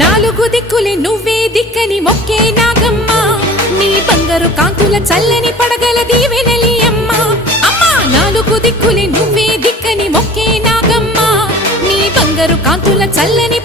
నాలుగు దిక్కులే నువ్వే దిక్కని మొక్కే నాగమ్మ నీ బంగారు కాంతుల చల్లని పడగల దీవెనలి అమ్మ అమ్మా నాలుగు దిక్కులే నువ్వే దిక్కని మొక్కే నాగమ్మ నీ బంగారు కాంతుల చల్లని